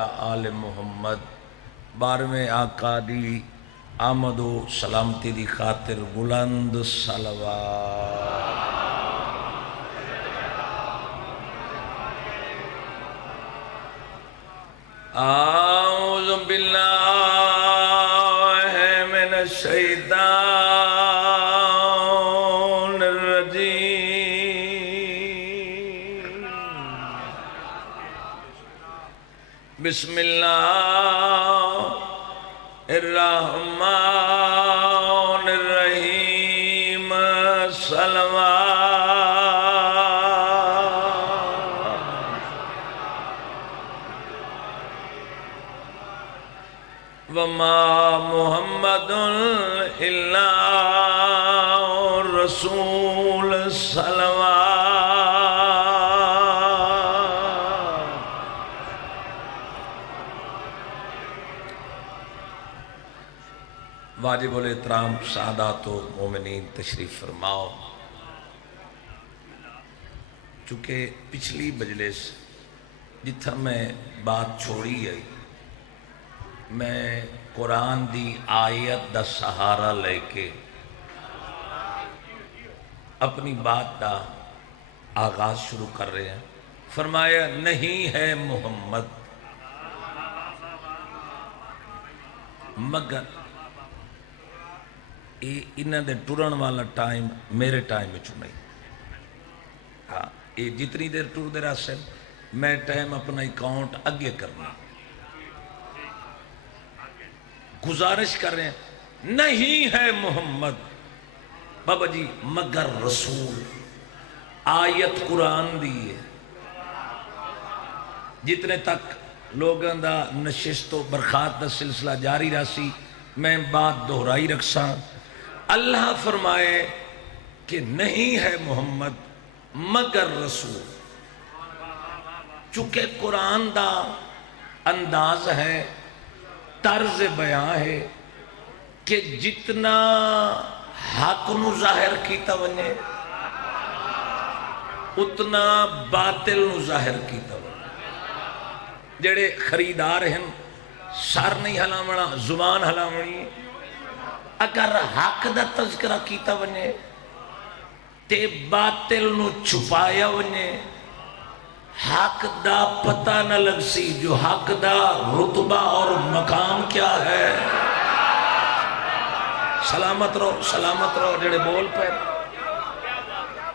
یا آل محمد 12ویں آقا دی آمد و سلامتی دی خاطر بلند صلوات۔ اعوذ باللہ من الشیطان الرجیم، بسم اللہ الرحمن الرحیم، صلوات۔ وما محمد الا رسول، صلوات۔ واجب الاحترام سادات و مومنین تشریف فرماؤ۔ چونکہ پچھلی مجلس جتھا میں بات چھوڑی ہے، میں قرآن دی آیت دا سہارا لے کے اپنی بات دا آغاز شروع کر رہے ہیں۔ فرمایا نہیں ہے محمد مگر انہاں دے ٹرن والا ٹائم میرے ٹائم میں نہیں۔ ہاں، یہ جتنی دیر ٹور دے راستے میں ٹائم اپنا اکاؤنٹ اگے کرنا، گزارش کر رہے ہیں نہیں ہے محمد بابا جی مگر رسول۔ آیت قرآن دی ہے، جتنے تک لوگوں دا نشست و برخات دا سلسلہ جاری راسی میں بات دہرائی رکھساں۔ اللہ فرمائے کہ نہیں ہے محمد مگر رسول، چونکہ قرآن دا انداز ہے، طرز بیان ہے کہ جتنا حق نو ظاہر کیتا ونجے اتنا باطل نو ظاہر کیتا ونجے۔ جڑے خریدار ہیں سر نہیں ہلاونا، زبان ہلاونی۔ اگر حق دا تذکرہ کیتا ونجے تے باطل نو چھپایا ونجے، حق دا پتہ نہ لگ سی جو حق دا رتبہ اور مقام کیا ہے۔ سلامت رہو جڑے بول پہ،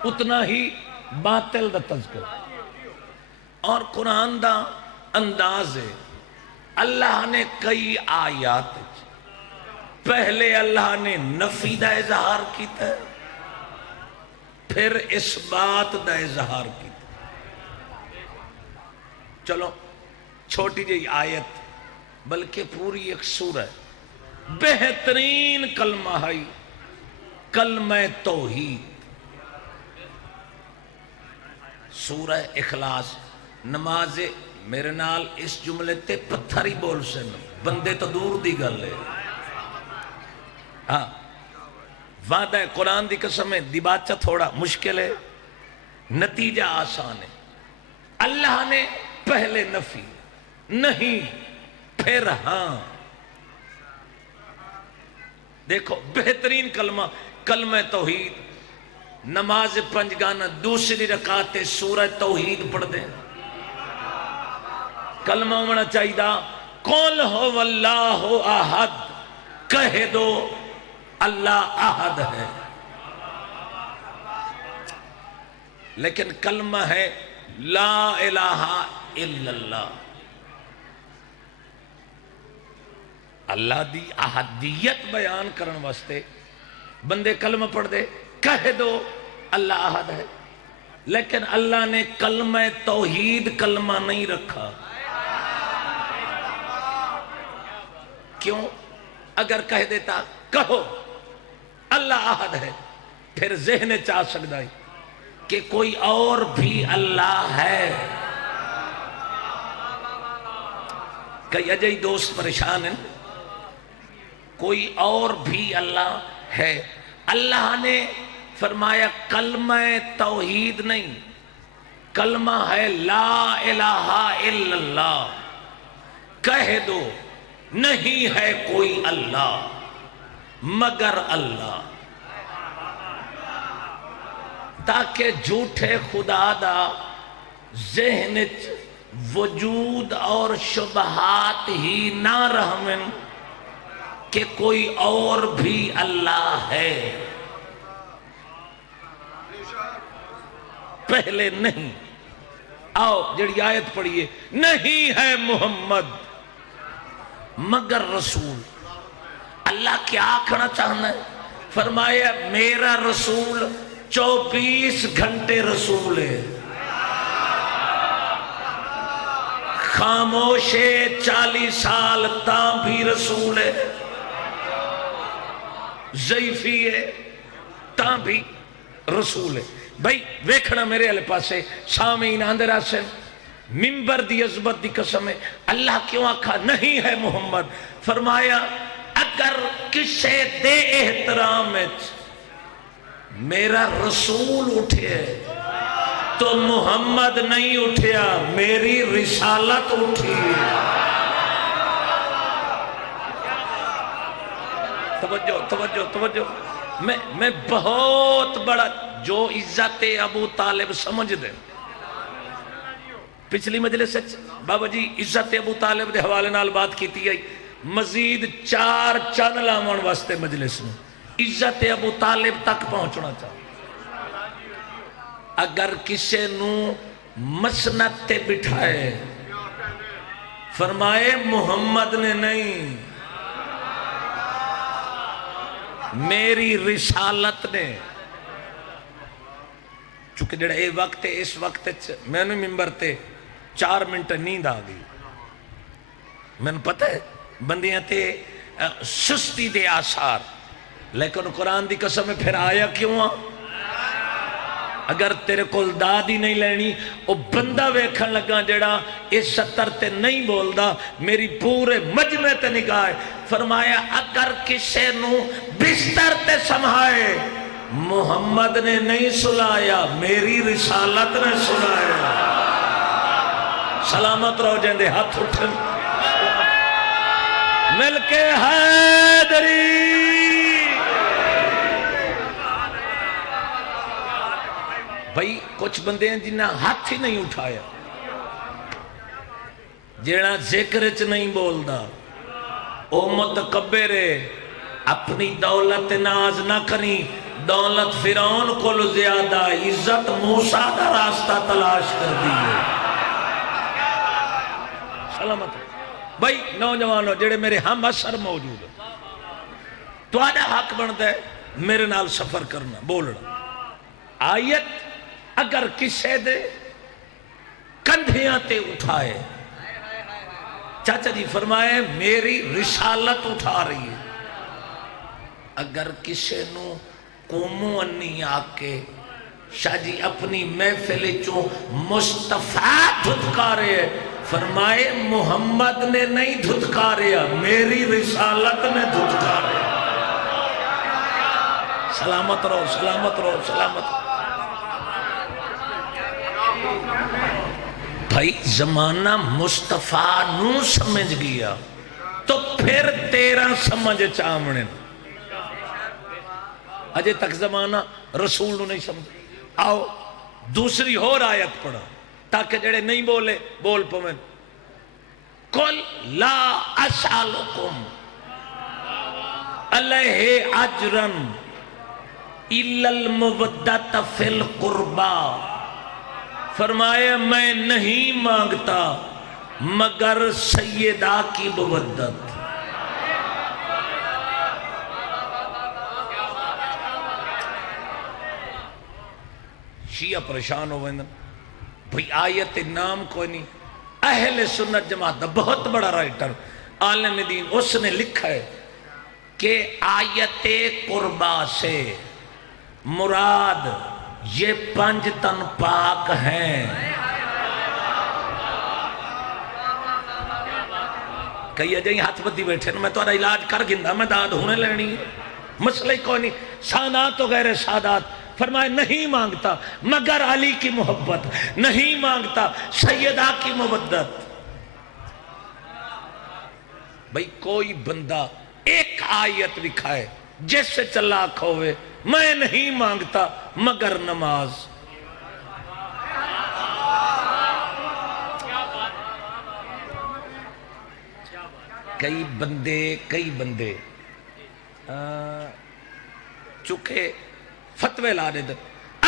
اتنا ہی باطل دا تذکرہ۔ اور قرآن دا انداز ہے، اللہ نے کئی آیات پہلے اللہ نے نفی دا اظہار کیتا ہے، پھر اس بات دا اظہار کیتا ہے۔ چلو چھوٹی جی آیت بلکہ پوری ایک سورہ، بہترین کلمہ ہے کلمہ توحید، سورہ اخلاص۔ نماز میرے نال اس جملے تے پتھر ہی بول سن، بندے تو دور دی گل ہے۔ ہاں، وعدہ قرآن دی قسم ہے، دیباچہ تھوڑا مشکل ہے، نتیجہ آسان ہے۔ اللہ نے پہلے نفی نہیں پھر ہاں۔ دیکھو بہترین کلمہ کلمہ توحید، نماز پنجگانہ دوسری رکعت سورہ توحید پڑھ دیں، کلمہ ہونا چاہیے قل هو اللہ احد، کہہ دو اللہ احد ہے۔ لیکن کلمہ ہے لا الہ الا اللہ، اللہ دی احدیت بیان کرن واسطے بندے کلمہ پڑھ دے، کہہ دو اللہ احد ہے۔ لیکن اللہ نے کلمہ توحید کلمہ نہیں رکھا۔ کیوں؟ اگر کہہ دیتا کہو اللہ احد ہے، پھر ذہن چاہ سکتا ہے کہ کوئی اور بھی اللہ ہے۔ کئی اجائی دوست پریشان ہیں، کوئی اور بھی اللہ ہے۔ اللہ نے فرمایا کلمہ توحید نہیں، کلمہ ہے لا الہ الا اللہ۔ کہہ دو نہیں ہے کوئی اللہ مگر اللہ، تاکہ جھوٹے خدا دا ذہن وجود اور شبہات ہی نہ رہمن کہ کوئی اور بھی اللہ ہے۔ پہلے نہیں، آؤ جڑی آیت پڑھیے، نہیں ہے محمد مگر رسول۔ اللہ کیا آکھنا چاہنا ہے؟ فرمایا میرا رسول 24 گھنٹے رسول ہے، خاموش ہے 40 سال تاں بھی رسول ہے، ضعیفی ہے تاں بھی رسول ہے۔ بھائی ویکھنا میرے علیہ پاسے سامعین آندے راسے، منبر دی عظمت دی قسم ہے، اللہ کیوں آکھا نہیں ہے محمد؟ فرمایا اگر کسے دے احترام میرا رسول اٹھے تو محمد نہیں اٹھیا، میری رسالت اٹھی۔ توجہ توجہ توجہ، میں بہت بڑا جو عزت ابو طالب سمجھ دے، پچھلی مجلس بابا جی عزت ابو طالب دے حوالے نال بات کیتی ہے، مزید 4 چند لاون واسطے مجلس میں عزت ابو طالب تک پہنچنا چاہتا۔ اگر کسے نو مسند تے بٹھائے، فرمائے محمد نے نہیں، میری رسالت نے۔ چونکہ جڑا اے وقت ہے، اس وقت میں نے ممبر تے 4 منٹ نیند آ گئی، میں نے پتہ ہے بندیاں تے سستی دے آثار، لیکن قرآن دی قسم میں پھر آیا کیوں آ؟ اگر تیرے کول دادی نہیں لینی، او بندہ ویکھن لگا جڑا اس سطر تے نہیں بولدا، میری پورے مجمع تے نگاہ۔ فرمایا اگر کسے نو بستر تے سمہائے، محمد نے نہیں سلایا، میری رسالت نے سلایا۔ سلامت رہو جیندے ہاتھ اٹھن، مل کے حیدری۔ بھائی کچھ بندے ہیں جنہاں ہاتھ ہی نہیں اٹھایا، جیڑا ذکر چ نہیں بولدا، او متکبر ہے، اپنی دولت ناز نہ کریں، دولت فرعون کو زیادہ، عزت موسیٰ دا راستہ تلاش کر دیئے۔ سلامت بھائی نوجوانوں جڑے میرے ہم اثر موجود ہیں، تو آدھا حق بنتا ہے میرے نال سفر کرنا، بولنا۔ آیت اگر کسے دے کندھیاں تے اٹھائے، چاچا جی فرمائے میری رسالت اٹھا رہی ہے۔ اگر کسے نو قومو انی آکے شاہ جی اپنی محفل چوں مصطفیٰ دھتکارے، فرمائے محمد نے نہیں دھتکاریا، میری رسالت نے دھتکارے۔ سلامت رہو سلامت رہو سلامت رہو۔ بھائی زمانہ مصطفیٰ نو سمجھ گیا تو پھر تیرا سمجھ چامنے، اجے تک زمانہ رسول نو نہیں سمجھ۔ آؤ دوسری اور آیت پڑھا تاکہ جڑے نہیں بولے بول پویں۔ قل لا اسألکم علیہ اجرا الا المودۃ فی القربى، فرمایا میں نہیں مانگتا مگر سیدہ کی مودت۔ شیعہ پریشان ہو ویندن بھئی آیت نام کوئی نہیں۔ اہل سنت جماعت دا بہت بڑا رائٹر عالم دین، اس نے لکھا ہے کہ آیت قربہ سے مراد یہ 5 تن پاک ہیں۔ کئی اجائیں ہاتھ بدی بیٹھے میں تو علاج کر گندہ، میں داد ہونے لینی، مسئلہ کوئی نہیں۔ سادات و غیر سادات فرمائے نہیں مانگتا مگر علی کی محبت، نہیں مانگتا سیدہ کی مودت۔ بھئی کوئی بندہ ایک آیت لکھائے جس سے چلا کھوئے میں نہیں مانگتا مگر نماز. کئی بندے چکے فتوے لا دے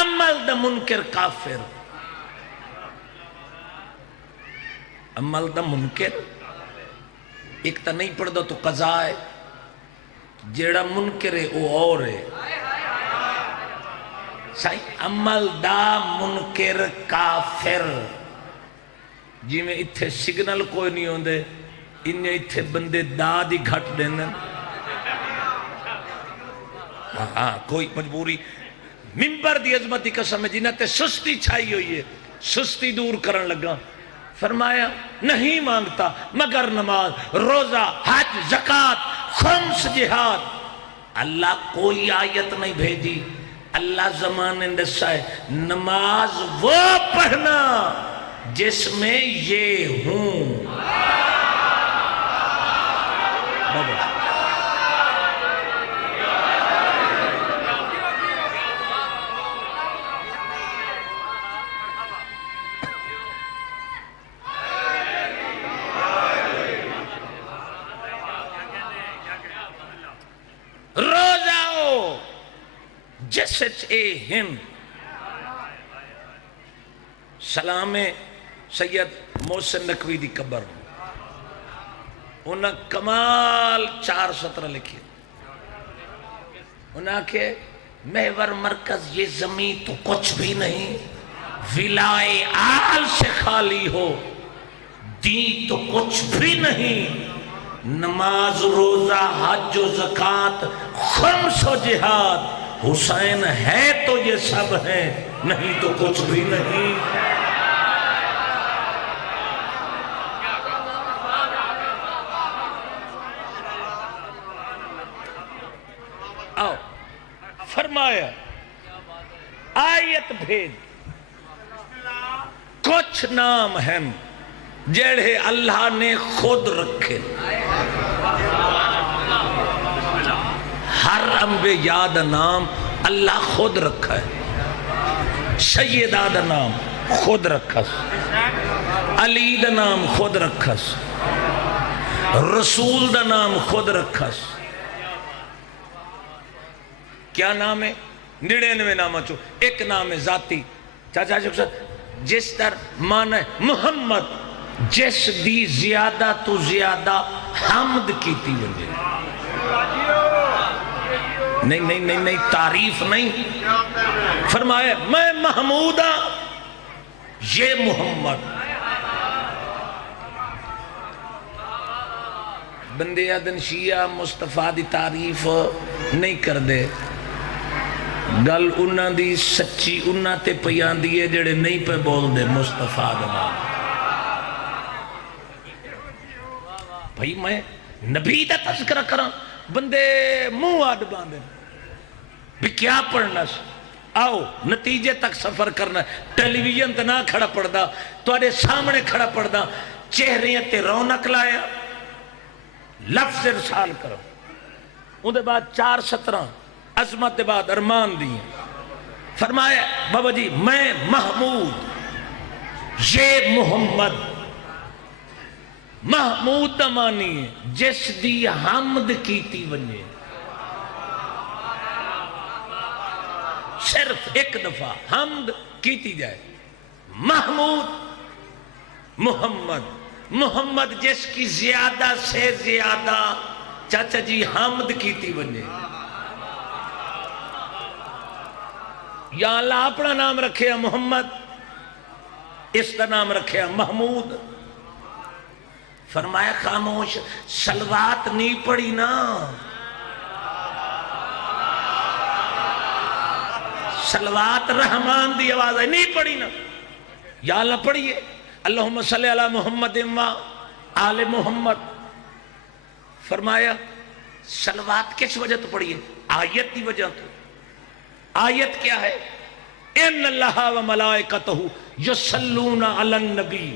عمل دا منکر کافر. عمل دا منکر ایک تا نہیں پڑھ دو تو قضا ہے، جیڑا منکر ہے وہ اور ہے. صحیح عمل دا منکر کافر. جی میں اتھے سگنل کوئی نہیں ہوندے انہیں اتھے بندے دا دی گھٹ دینا. ہاں کوئی مجبوری منبر دی عظمت دی قسم ہے جنہ تے سستی چھائی ہوئی ہے، سستی دور کرن لگا. فرمایا نہیں مانگتا مگر نماز، روزہ، حج، زکوٰۃ، خمس جہاد. اللہ کوئی آیت نہیں بھیجی. اللہ زمانے دسا ہے نماز وہ پڑھنا جس میں یہ ہوں. روزہ جس اے ہن. سلام سید محسن نقوی دی قبر انہاں کمال 4 سطر لکھی. انہاں کہ محور مرکز یہ زمین تو کچھ بھی نہیں، ولائے آل سے خالی ہو، دین تو کچھ بھی نہیں. نماز، روزہ، حج و زکوٰۃ، خمس و جہاد، حسین ہے تو یہ سب ہے، نہیں تو کچھ بھی نہیں. آؤ فرمایا آیت بھیج. کچھ نام ہیں جڑے اللہ نے خود رکھے. ہر انبیاء دا نام اللہ خود رکھا ہے. سیدہ دا نام خود رکھا ہے، علی دا نام خود رکھا ہے، رسول دا نام خود رکھا ہے. کیا نام ہے؟ 99 نامہ چو ایک نام ہے ذاتی. چاچا جس در معنی محمد جس دی زیادہ تو زیادہ حمد کیتی وجہ. نہیں تعریف نہیں. فرمایا میں محمود ہاں، یہ محمد. بندے آدن شیعہ مصطفیٰ دی تعریف نہیں کر دے. گل انہاں دی سچی انہاں تے پیان دیئے جڑے نہیں پہ بول دے مصطفیٰ دا. بھائی میں نبی دا تذکرہ کرا بندے منہ آڈ باندھے بھی کیا پڑھنا. آؤ نتیجے تک سفر کرنا. ٹیلی ویژن تے نہ کھڑا پڑھدا، تواڈے سامنے کھڑا پڑھدا، چہرے تے رونق لایا، لفظ ارسال کرو. ان دے بعد 4 سطراں عظمت دے بعد ارمان دی. فرمایا بابا جی میں محمود، یہ محمد. محمود دا معنی ہے جس دی حمد کیتی ونجے. صرف ایک دفعہ حمد کیتی جائے. محمود محمد، محمد جس کی زیادہ سے زیادہ چاچا جی حمد کیتی ونجے. یا اللہ اپنا نام رکھے محمد، اس کا نام رکھے محمود. فرمایا خاموش، صلوات نہیں پڑھی نا. صلوات رحمان دی آواز ہے، نہیں پڑھی نا. یا اللہ پڑھیے اللہم صلی علی محمد و آل محمد. فرمایا صلوات کس وجہ تو پڑھیے؟ آیت کی وجہ تو. آیت کیا ہے؟ ان اللہ و ملائکتہ یصلون علی النبی.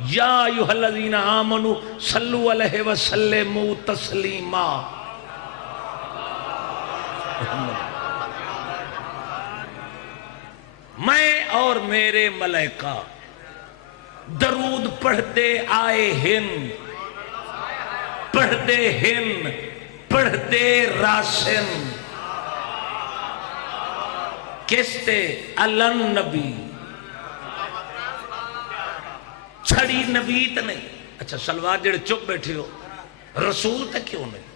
یا ایھا الذین آمنوا صلوا علیہ وسلموا تسلیما. میں اور میرے ملائکہ درود پڑھتے آئے ہیں، پڑھتے ہیں، پڑھتے راسن کستے علن نبی. چھڑی نبی تو نہیں. اچھا سلوات جڑے چپ بیٹھے ہو رسول تے کیوں نہیں؟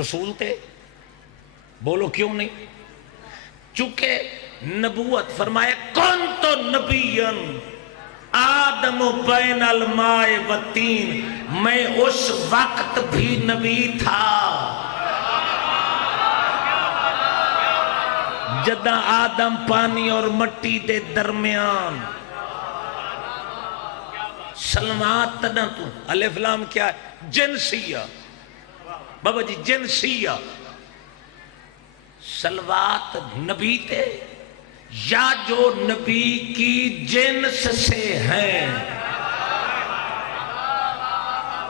رسول تے بولو کیوں نہیں؟ چونکہ نبوت فرمایا کنت نبیا آدم بین الماء والتین، میں اس وقت بھی نبی تھا جدہ آدم پانی اور مٹی دے درمیان. سلمات تدہ تو الف لام کیا ہے؟ جنسیہ. بابا جی جنسیہ. سلوات نبی تے یا جو نبی کی جنس سے ہیں.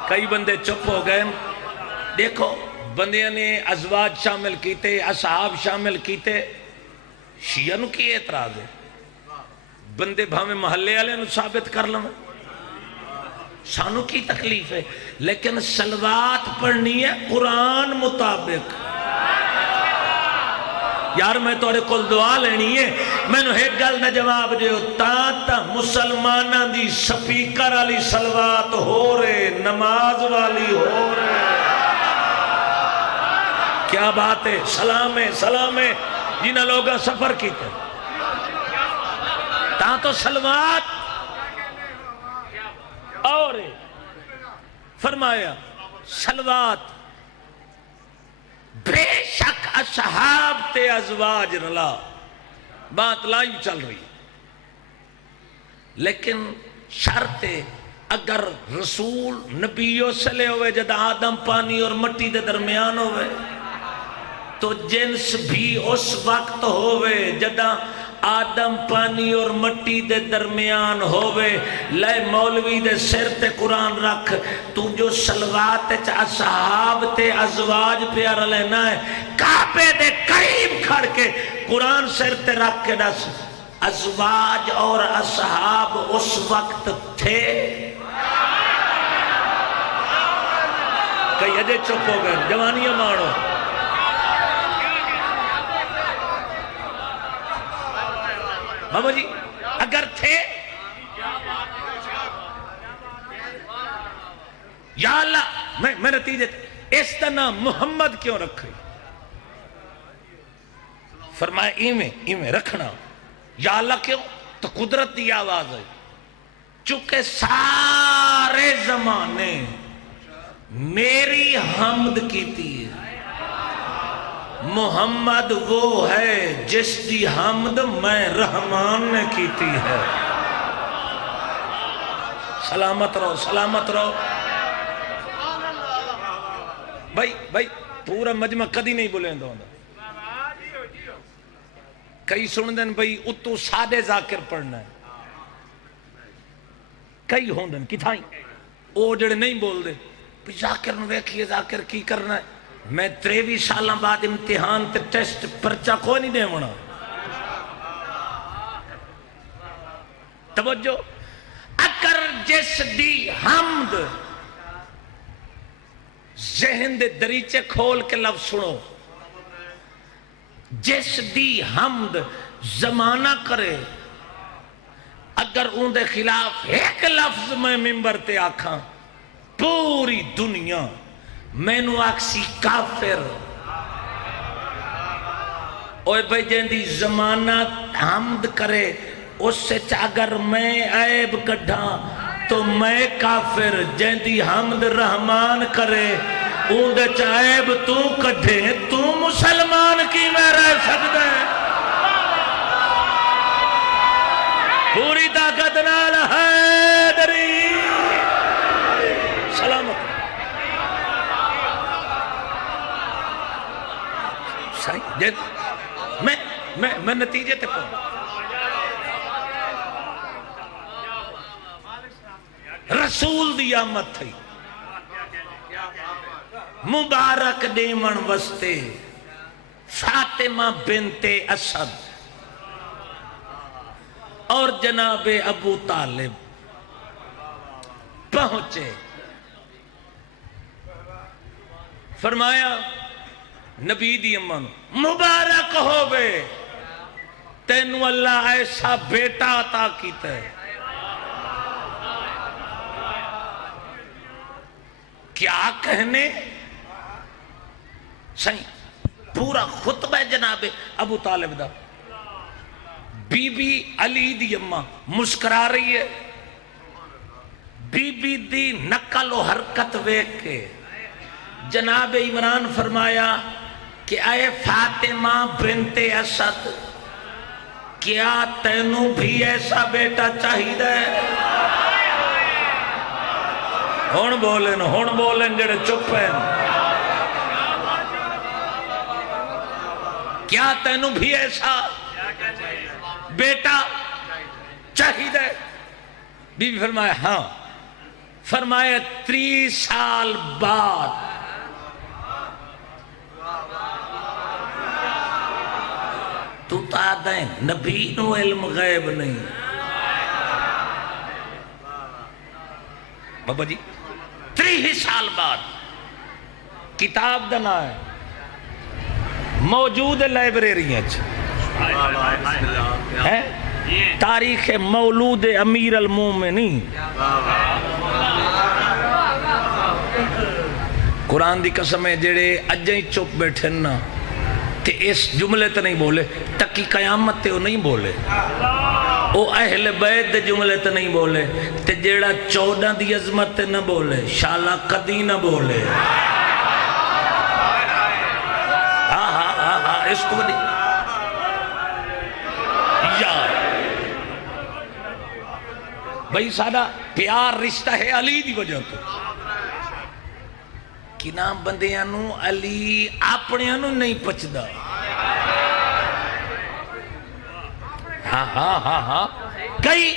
کئی بندے چپ ہو گئے. دیکھو بندیاں نے ازواج شامل کیتے، اصحاب شامل کیتے. شیعہ نو کی اعتراض ہے؟ بندے بھامے محلے والے نو ثابت کر لیں، سانو کی تکلیف ہے؟ لیکن سلوات پڑھنی ہے قرآن مطابق. یار میں توڑے کل دعا لینی ہے، میں نو ایک گل نہ جواب دیو. تا مسلمانہ دی سپیکر والی سلوات ہو رہے، نماز والی ہو رہے. کیا بات ہے؟ سلام ہے، سلام ہے جنہاں لوگاں سفر کیتے. تا تو سلوات اور فرمایا سلوات بے شک اصحاب تے ازواج رلا. بات لائیو چل رہی لیکن شرط اگر رسول نبیوں سلے ہوئے جدہ آدم پانی اور مٹی دے درمیان ہوئے تو جنس بھی اس وقت ہوئے جدہ آدم پانی اور مٹی دے درمیان ہوئے. لے مولوی دے سر تے قرآن رکھ، تو جو سلوات اصحاب تے ازواج پیار لینا ہے کعبے دے قریب کھڑ کے قرآن سر تے رکھ کے دس ازواج اور اصحاب اس وقت تھے. کئی اجے چپ ہو گئے، جوانیاں مانو. بابا جی اگر تھے یا اللہ میں نتیجے اس کا نام محمد کیوں رکھے؟ فرمایا ایمیں رکھنا. یا اللہ کیوں؟ تو قدرت دی آواز ہے. چونکہ سارے زمانے میری حمد کیتی ہے. محمد وہ ہے جس دی حمد میں رحمان نے کیتی ہے. سلامت رہو، سلامت رہو. بھائی پورا مجمع کدی نہیں بولیں دو. کئی سن دن بھائی اتو سادے ذاکر پڑھنا ہے، کئی ہوں دن کتھائیں او جڑے نہیں بول دے ذاکر نو ویکھیے ذاکر کی کرنا ہے. میں 23 سالاں بعد امتحان تے ٹیسٹ پرچہ کوئی نہیں دے ہونا. توجہ. اگر جس دی حمد ذہن دے دریچے کھول کے لفظ سنو، جس دی حمد زمانہ کرے، اگر ان دے خلاف ایک لفظ میں ممبر تے آکھاں پوری دنیا میں نو آکسی کافر. اوہ بھائی جن دی زمانہ حمد کرے اس سے اگر میں عیب کڈھا تو میں کافر. جن دی حمد رحمان کرے ان دے عیب تو کڈھے تو مسلمان کی میں رہ سکتا ہے. پوری طاقت نال حیدری. سلامت. میں نتیجے تے پہنچ. رسول دی آمد تھی مبارک دیمن وستے فاطمہ بنت اسد اور جناب ابو طالب پہنچے. فرمایا نبی دی اماں مبارک ہووے تینو اللہ ایسا بیٹا عطا کیتا ہے. کیا کہنے صحیح پورا خطبہ جناب ابو طالب دا. بی بی علی دی اماں مسکرا رہی ہے. بی بی دی نقل و حرکت ویکھ کے جناب عمران فرمایا کہ اے فاطمہ بنت اسد کیا تینوں بھی ایسا بیٹا چاہیے؟ ہون بولن جڑے چپ ہیں. کیا تینوں بھی ایسا بیٹا چاہیے؟ بی بی فرمایا ہاں. فرمایا 30 سال بعد تو تا دیں نبی نو علم غیب نہیں. بابا جی 30 سال بعد کتاب دنا ہے موجود لائبریری ہے تاریخ مولود امیر المومنین. قرآن دی قسم ہے جڑے اجیں چپ بیٹھے نا تے اس جملے تے نہیں بولے تکی قیامت تے وہ نہیں بولے. او اہل بیت دے جملے تے نہیں بولے تے جیڑا 14 دی عظمت تے نہ بولے شالا کدی نہ بولے. ہاں اس کو نہیں یار بھئی سادہ پیار رشتہ ہے علی دی وجہ تو کہ نام بندیاں نو علی اپنے نو نہیں پچدا. ہاں کئی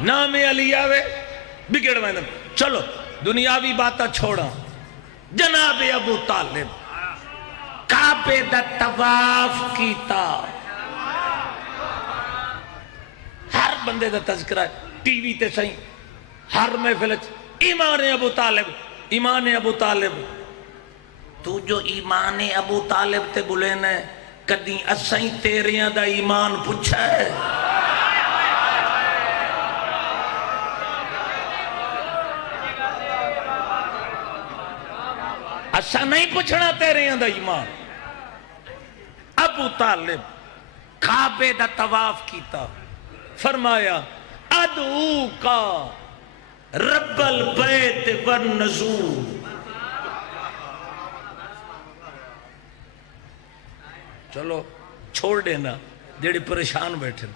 نام علی آوے بگڑ میں چلو دنیاوی باتاں چھوڑا. جناب ابو طالب کعبے دا طواف کیتا. ہر بندے دا تذکرہ ہے ٹی وی تے سہی ہر محفل ایمان ابو طالب ایمان ابو طالب. تو جو ایمان ابو طالب تے بلے نے کدی اسائیں تیریاں دا ایمان پوچھا ہے؟ اسا نہیں پوچھنا تیریاں دا ایمان. ابو طالب کعبے دا طواف کیتا. فرمایا ادعو کا رب البیت والنزول. چلو چھوڑ دینا جڑے پریشان بیٹھے.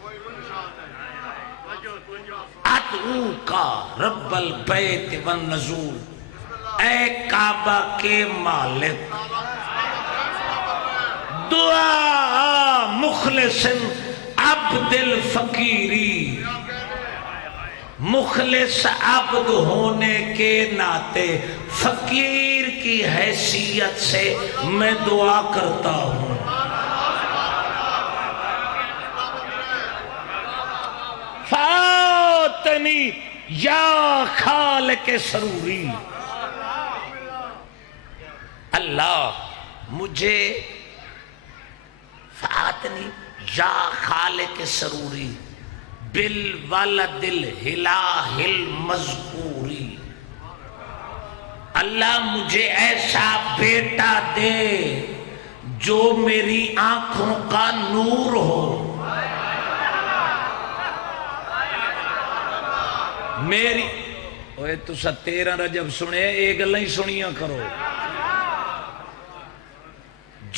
ادعو کا رب البیت والنزول اے کعبہ کے مالک دعا مخلص عبد الفقیری. مخلص عبد ہونے کے ناطے فقیر کی حیثیت سے میں دعا کرتا ہوں. فاتنی یا خالق سروری. اللہ مجھے فاتنی یا خالق سروری بالولد الہلہ المذکوری. اللہ مجھے ایسا بیٹا دے جو میری آنکھوں کا نور ہو. میری اوے تو 13 رجب سنے ایک گلیں سنیاں کرو.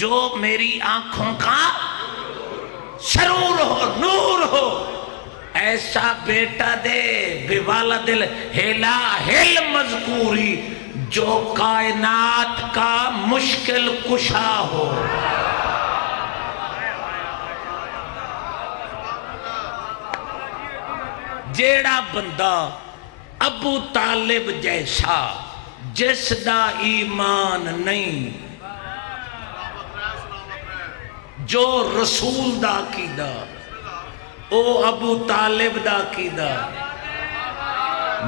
جو میری آنکھوں کا سرور ہو نور ہو ایسا بیٹا دے بوالد الہلہ المذکوری جو کائنات کا مشکل کشا ہو. جیڑا بندہ ابو طالب جیسا جس دا ایمان نہیں، جو رسول دا عقیدہ او ابو طالب دا عقیدہ،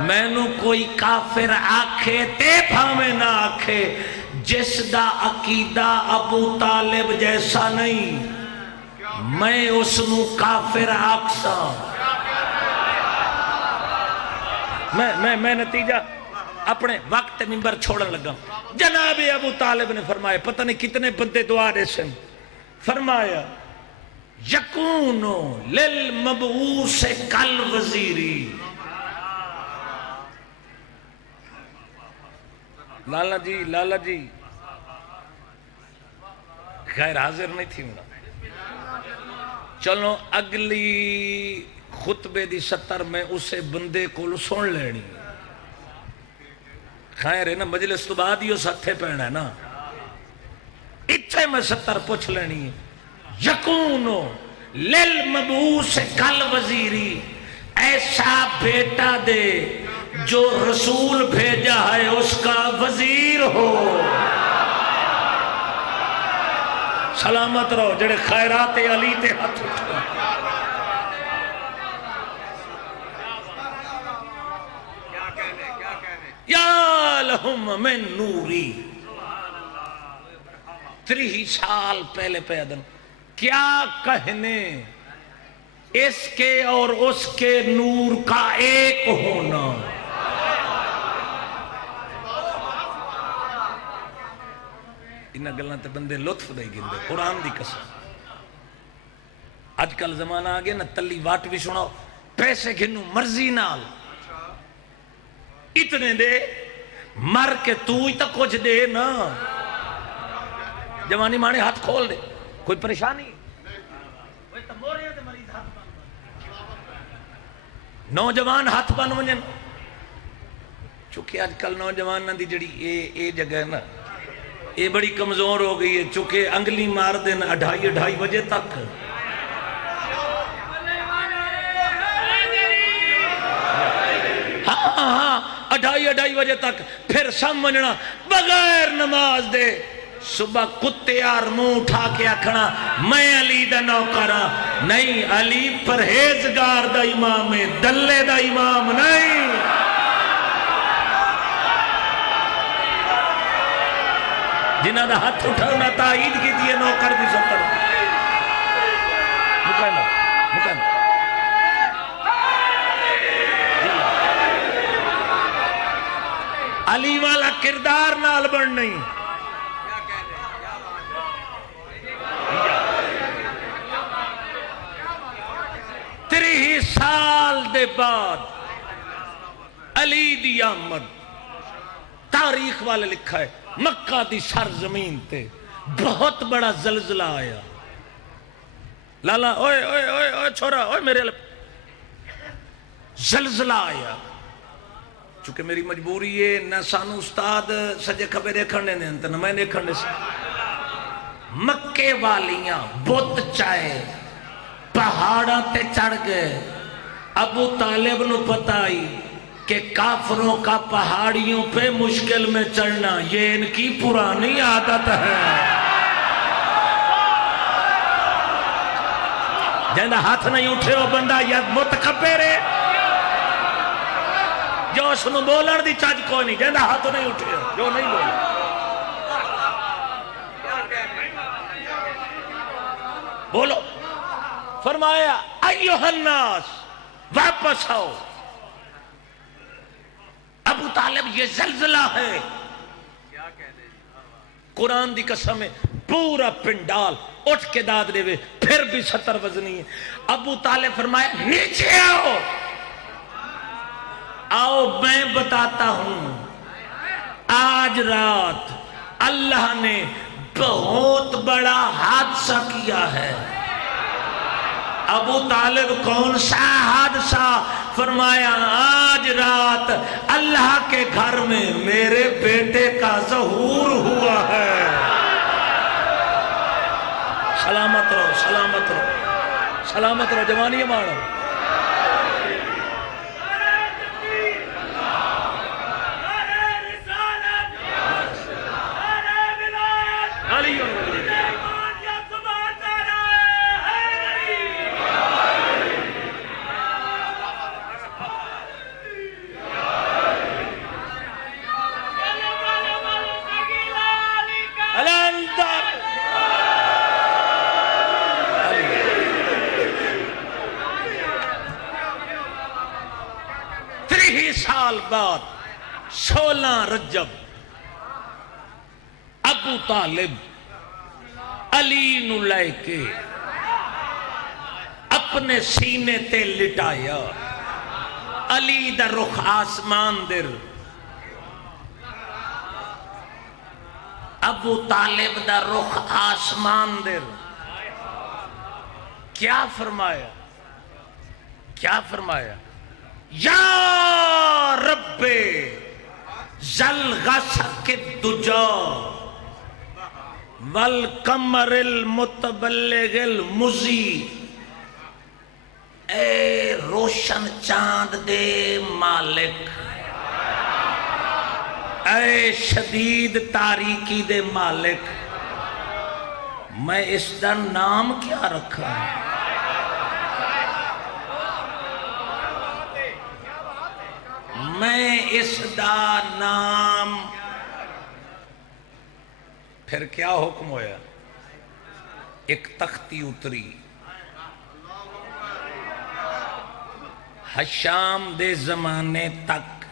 میں نو کوئی کافر آکھے تے بھاویں نہ آکھے، جس دا عقیدہ ابو طالب جیسا نہیں میں اس نو کافر آکسا۔ میں نتیجہ اپنے وقت منبر چھوڑن لگا۔ جناب ابو طالب نے فرمایا، پتہ نہیں کتنے بندے دعا دے سن، فرمایا یکونو للمبعوث کل وزیری۔ لالا جی غیر حاضر نہیں تھی ہونا۔ چلو اگلی خطبے دی 70 میں اسے بندے کو سن لینی، خیر ہے نا، مجلس تو بعد ہی اس ہتھے پہنا ہے نا، اتھے میں 70 پوچھ لینی ہے۔ یکونو للمبعوث کل وزیری، ایسا بیٹا دے جو رسول بھیجا ہے اس کا وزیر ہو۔ سلامت رہو جڑے خیرات علی تے ہاتھ اٹھو۔ یا لہم من نوری، 30 سال پہلے پیدن کیا کہنے اس کے اور اس کے نور کا ایک ہونا۔ انہاں گلاں تے بندے لطف دے گندے، قرآن دی قسم۔ اج کل زمانہ آ گیا نا، تلی واٹ بھی سناؤ، پیسے گھنو مرضی نال، اتنے دے مر کے تو ہی تو کچھ دے نا۔ جوانی مانے ہاتھ کھول دے، کوئی پریشانی؟ نوجوان ہاتھ بن ونجن، چونکہ آج کل نوجوان دی جڑی اے جگہ ہے نا، یہ بڑی کمزور ہو گئی ہے، چونکہ انگلی مار دین 2:30 بجے تک۔ ہاں 2:30 بجے تک، پھر سمجھنا بغیر نماز دے صبح کتے آر منہ اٹھا کے آکھنا میں علی دا نوکر ہاں۔ نہیں، علی پرہیزگار دا امام ہے، دلے دا امام نہیں۔ جنہ دا ہاتھ اٹھاؤنا تائید کی دیئے نوکر دی 70۔ مکمل علی والا کردار نال بڑھ نہیں۔ 30 سال دے بعد علی دی آمد، تاریخ والے لکھا ہے مکہ دی سرزمین تے بہت بڑا زلزلہ آیا۔ لالا اوئے اوئے اوئے اوئے چھوڑا اوئے میرے لئے زلزلہ آیا۔ چونکہ میری مجبوری ہے نہ سانو استاد سجے کھبے دیکھنے نے انت نہ میں دیکھنے سے۔ مکے والیاں بت چائے پہاڑاں تے چڑھ گئے۔ ابو طالب نو پتہ آئی کہ کافروں کا پہاڑیوں پہ مشکل میں چڑھنا یہ ان کی پرانی عادت ہے۔ جہاں ہاتھ نہیں اٹھے ہو بندہ یا متکبر ہے، جو اس نو بولن دی چاج کوئی نہیں، جہاں ہاتھ نہیں اٹھے ہو، جو نہیں بولن۔ بولو، فرمایا ایوہ الناس واپس آؤ، ابو طالب یہ زلزلہ ہے۔ قرآن دی قسم ہے پورا پنڈال اٹھ کے داد دے وے، پھر بھی 70 وزنی ہے۔ ابو طالب فرمایا نیچے آؤ، آؤ میں بتاتا ہوں، آج رات اللہ نے بہت بڑا حادثہ کیا ہے۔ ابو طالب کون سا حادثہ؟ فرمایا آج رات اللہ کے گھر میں میرے بیٹے کا ظہور ہوا ہے۔ سلامت رہو، سلامت رہو، سلامت رہو، جوانی مارو۔ سال بعد 16 رجب ابو طالب علی نو لے کے اپنے سینے تے لٹایا، علی دا رخ آسمان در، ابو طالب دا رخ آسمان در۔ کیا فرمایا؟ کیا فرمایا؟ یا رب ذل غسق الدجا والقمر المتبلغ المضی، اے روشن چاند دے مالک، اے شدید تاریکی دے مالک، میں اس دا نام کیا رکھا؟ میں اس دا نام، پھر کیا حکم ہویا؟ ایک تختی اتری، حشام دے زمانے تک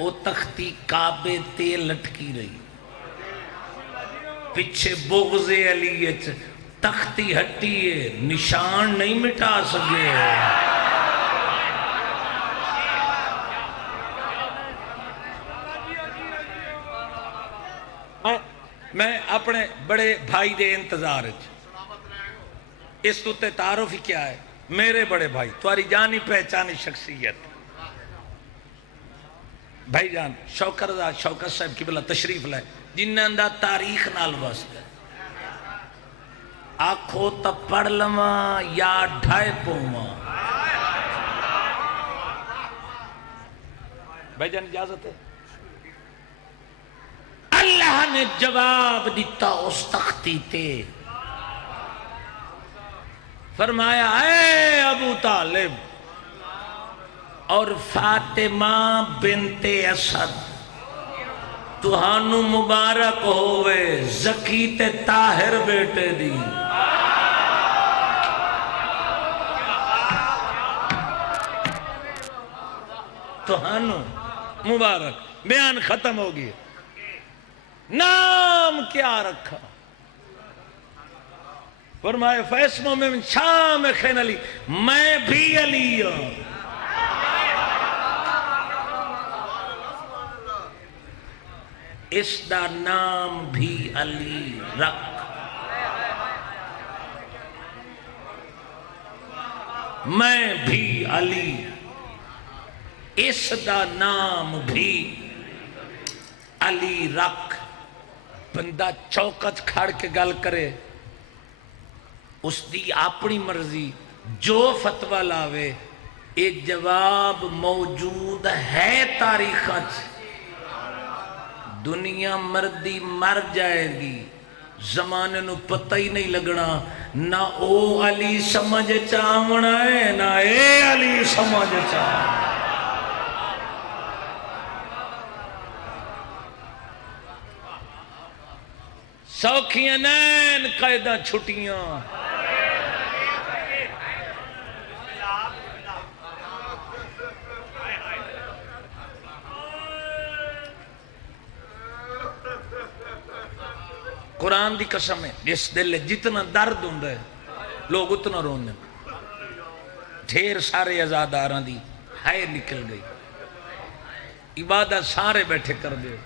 وہ تختی کعبے تے لٹکی رہی، پیچھے بغض علیت تختی ہٹی ہے، نشان نہیں مٹا سکے۔ میں اپنے بڑے بھائی دے انتظار اس تو تے تعارف ہی کیا ہے؟ میرے بڑے بھائی، تمہاری جانی پہچانی شخصیت، بھائی جان شوکت رضا شوکت صاحب کی بلا تشریف لائے، جنہاں دا تاریخ نال واسطہ آنکھو تا پڑھ لواں یا ڈھائے پوواں۔ بھائی جان اجازت ہے؟ اللہ نے جواب دیتا اس تختی تے، فرمایا اے ابو طالب اور فاطمہ بنت اسد، تہانوں مبارک ہوئے زکی تے طاہر بیٹے دی۔ تہانوں مبارک، بیان ختم ہو گیا۔ نام کیا رکھا؟ فرمائے فیسموں میں شام خین علی، میں بھی علی ہوں۔ اس دا نام بھی علی رکھ۔ میں بھی علی، اس دا نام بھی علی رکھ۔ بندہ چوکت کھڑ کے گل کرے، اس دی اپنی مرضی جو فتوہ لاوے، ایک جواب موجود ہے تاریخاں چ۔ دنیا مردی مر جائے گی، زمانے نو پتہ ہی نہیں لگنا، نہ او علی سمجھ چاونا ہے نہ اے علی سمجھ چاونا۔ سوکھیاں نین قیدہ چھٹیاں، قرآن دی قسم ہے، جس دل جتنا درد ہوں ہے لوگ اتنا رونے، ڈھیر سارے ازاداراں دی ہائے نکل گئی، عبادت سارے بیٹھے کر دے۔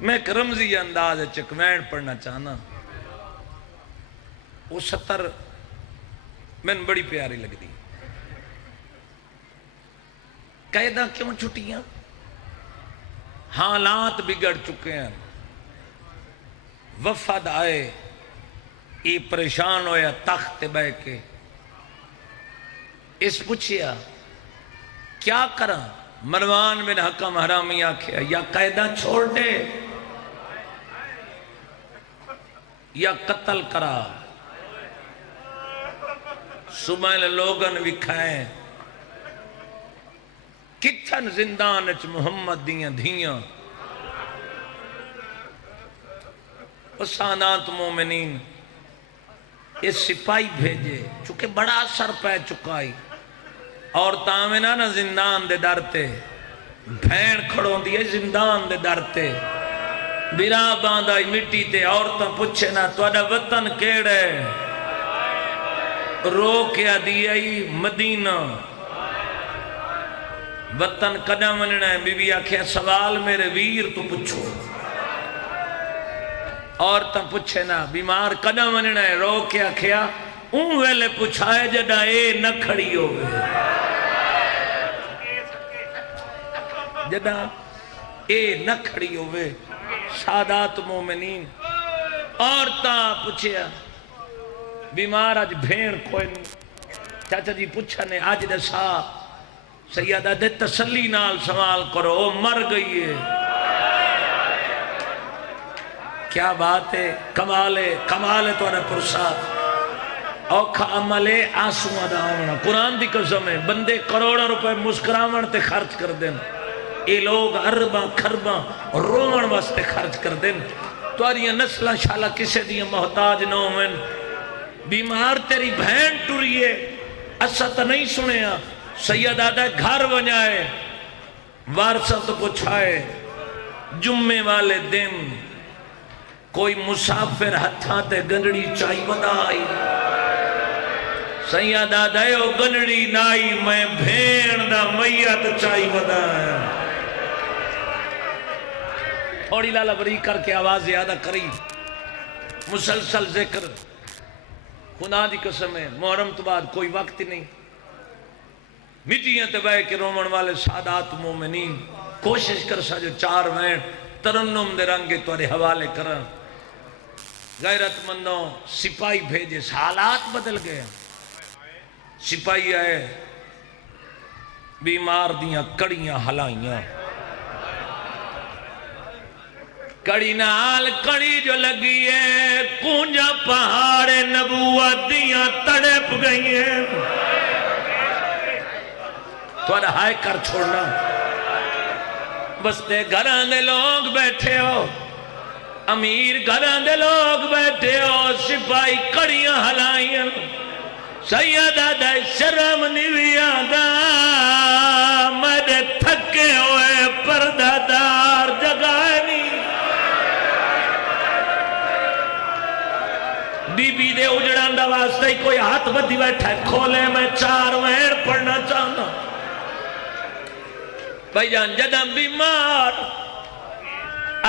میں ایک رمزی انداز چکوین پڑھنا چاہنا، وہ 70 میں بڑی پیاری لگ دی۔ قیدہ کیوں چھٹیاں؟ حالات بگڑ چکے ہیں، وفد آئے، یہ پریشان ہویا تخت بے کے، اس پوچھیا کیا کرا؟ مروان بن حکم حرامی آکھیا یا قیدہ چھوڑ دے یا قتل کرا۔ صبح لوگن وکھائیں کتھن زندان اچ محمد دیاں دھیاں، سادات مومنین اس سپاہی بھیجے، چونکہ بڑا اثر پہ چکائی، عورتاں میں نہ زندان دے در تے بھین کھڑوں دی زندان دے در تے بیرا باندھا مٹی تے عورتاں پوچھے نا تواڈا وطن کیڑے رو کیا دیائی مدینہ وطن کدہ مننا ہے بی بی آکھیا سوال میرے ویر تو پوچھو عورتاں پوچھے نا بیمار کدہ مننا ہے رو کیا کھیا اون ویلے پوچھائے جڑا اے نہ کھڑی ہوئے جڑا اے نہ کھڑی ہوئے سادات مومنین عورتاں پوچھیا بیمار آج بھیڑ کوئی نہیں چاچا جی پوچھا نے آج دسا سیدہ دے تسلی نال سوال کرو او مر گئی ہے کیا بات ہے کمال ہے تو انہیں پرسا اوکھا عمل ہے آنسو ادا ہونا قرآن دی قسم ہے بندے کروڑا روپے مسکراون تے خرچ کر دیں اے لوگ ارباں کھرباں رومن واسطے خرچ کر دیں تو آریاں نسلہ شالا کسے دیا محتاج نہ ہوئن بیمار تیری بہن ٹوریے اسا تا نہیں سنیا سید آدھا گھر ونجائے وارثہ تو پوچھائے جمعے والے دن کوئی مسافر ہتھاں تے گنڑی چاہی ودائی سید آدھا او گنڑی نائی میں بھین دا میت چاہی ودائی تھوڑی لالا بری کر کے آواز زیادہ کری مسلسل ذکر خدا دی قسم ہے محرم تو بعد کوئی وقت ہی نہیں مٹیاں تے بے کے رومن والے سادات مومنین کوشش کر سا جو 4 وین ترنم دے رنگے توارے حوالے کرن غیرت مندوں سپاہی بھیجے حالات بدل گئے سپاہی آئے بیمار دیاں کڑیاں ہلائیاں کڑی نال کڑی جو لگی ہے کونجا پہاڑ نبوت دیاں تڑپ گئی ہیں تھوڑا ہائے کر چھوڑنا بستے گھران دے لوگ بیٹھے ہو امیر گھران دے لوگ بیٹھے ہو سپاہی کڑیاں ہلائیاں سیدہ دے شرم نیویاں دا میرے تھکے ہوئے پردہ دار جگائے نہیں بی بی دے اجڑان دا واسطے کوئی ہاتھ بدھی بیٹھا ہے کھولے میں 4 وین پڑھنا چاہنا بھائی جان جدم بیمار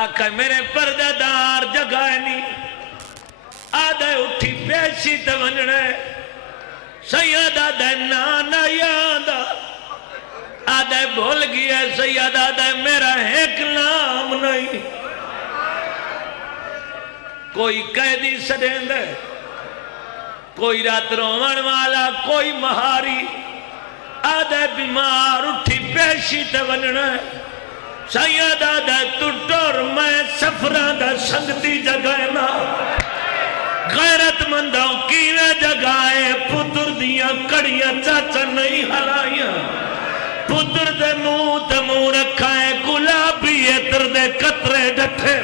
آقا میرے پردہ دار جگائے نہیں آدھے اٹھی پیشی تے ونجنے سیدہ دے نانا یادا آدھے بھول گیا سیدہ دے میرا ایک نام نہیں کوئی قیدی سڑیں دے کوئی رات رومن والا کوئی مہاری آدھے بیمار اٹھی پیشی تے ونجنے سیدہ دے تٹور میں سفران دے سنگتی جگائنا غیرت مندوں کیوے جگائے پتر دیاں کڑیاں چاچا نہیں ہلائیاں پتر دے منہ رکھائے گلابی عطر دے قطرے ڈٹھے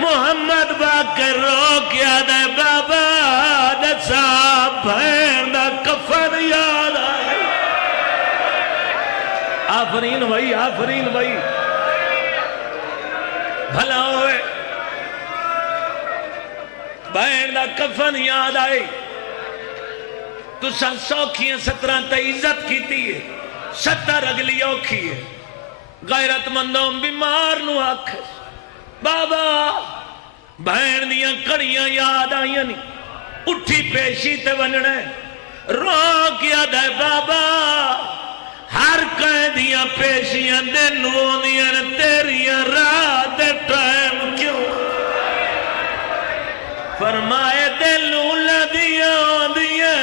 محمد باقر رو کیا دے بابا دسا بھین دا کفن یاد آئے آفرین بھائی بھلا ہوئے بہن دا کفن یاد آئے تو سن 17 تے عزت کیتی ہے 70 اگلی اوکھی ہے غیرت مندوں بیمار نو آکھ بابا بہن دیاں کڑیاں یاد آئیاں نہیں اٹھی پیشی تے وننے رو کیا دے بابا ہر قیدیاں پیشیاں دن وونیاں تیریاں رات ٹائم کیوں فرمائے دلوں لدیاں دیاں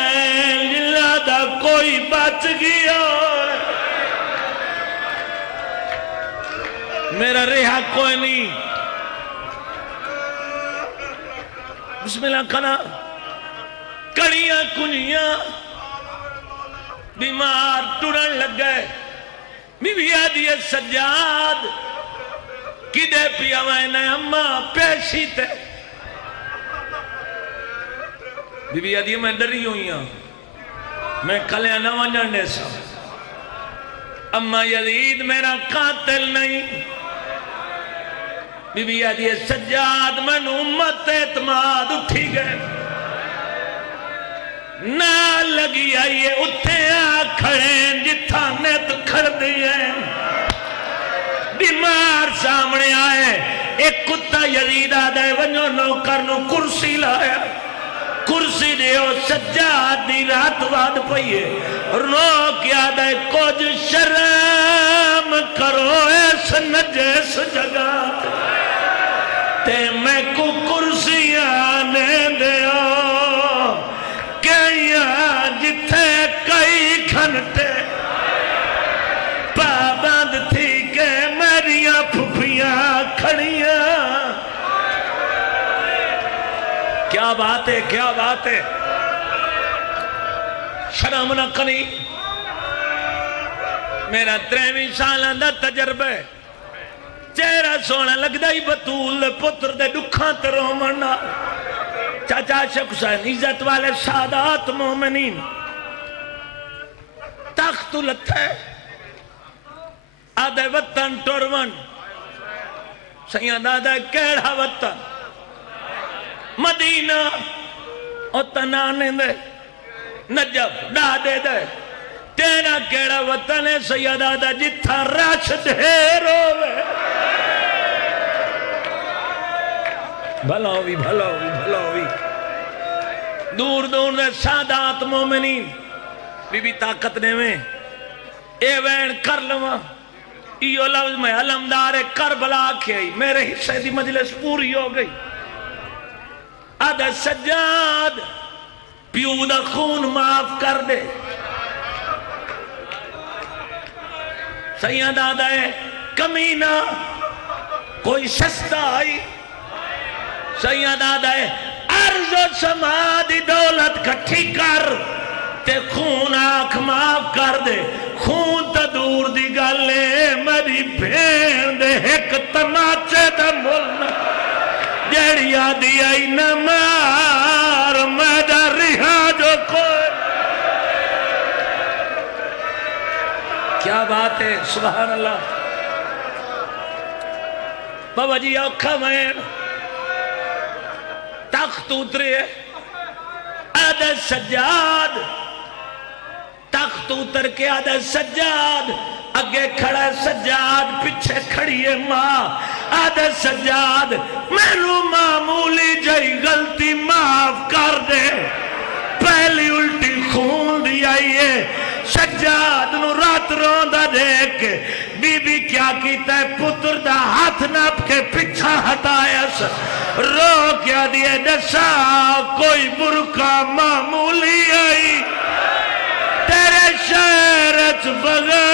جلا دا کوئی بچ گیا میرا رہا کوئی نہیں بسم اللہ کھنا کڑیاں کنیاں بیمار ٹرن لگ گئے بی بی آدھی سجاد کدے پیا میں اماں پیشی تے بی بی آدھی میں ڈری ہوئی ہوں میں کلیاں نہ ونجن دے سا اما یزید میرا قاتل نہیں. بی بی آدھی سجاد میں امت اعتماد اٹھی گئے نہ لگی آئیے اتھے آ کھڑے جتھا نیت کھڑ دیئے بیمار سامنے آئے. ایک کتا یزید آدھے ونجو نوکر نو کرسی لایا کرسی دیو سجاد دی رات واد پئیے رو کیا دے کچھ شرم کرو اس نجس جگہ تے میں کو کرسی آنے دیو کئی جتھے کئی گھنٹے پابند تھی کہ میریاں پھپیاں کھڑیاں. کیا بات ہے کیا بات ہے. شرم نہ کنی میرا 23 سالاں دا تجربہ ہے. چہرہ سونا لگدا ہی بطول پتر دے دکھاں تے رومن نال. چاچا شیخ حسین عزت والے سادات مومنین تخت لتھے آدھے وطن ٹورون سیاں دادا کیڑا وطن مدینہ او تنانے دے نجف ڈادے دے تیرا کیڑا وطن ہے سیاں دادا جتھا رش ڈھیر ہوئے. بھلا ہوئی بھلا ہوئی بھلا ہوئی. دور دور دے سادات مومنین بی بی طاقت نے میں اے وین کر لواں ایو لفظ میں علمدار کربلا کھئی میرے حصے دی مجلس پوری ہو گئی. آدھا سجاد پیو دا خون معاف کر دے. سیاں دادا ہے کمینہ کوئی سستا آئی. سیاں دادا ہے عرض و سما دی دولت کٹھی کر تے خون آنکھ معاف کر دے. خون تا دور دی گالے میری بھین دے ایک تماچے دا ملنا جیڑی آدھی آئی نہ مار میڈا رہا جو کوئی. کیا بات ہے سبحان اللہ. بابا جی اوکھا میں تخت اترے آدھے سجاد تخت اتر کے آدھے سجاد اگے کھڑا سجاد پیچھے کھڑی ہے ماں. آدھے سجاد میرو معمولی جائی غلطی معاف کر دے پہلی الٹی خون دی آئیے. سجاد نو رات روندہ دیکھ بی بی کیا کیتا ہے پتر دا ہاتھ ناپ کے پچھا ہٹایا رو کیا دیئے دسا کوئی برکا معمولی آئی تیرے شہرت بغیر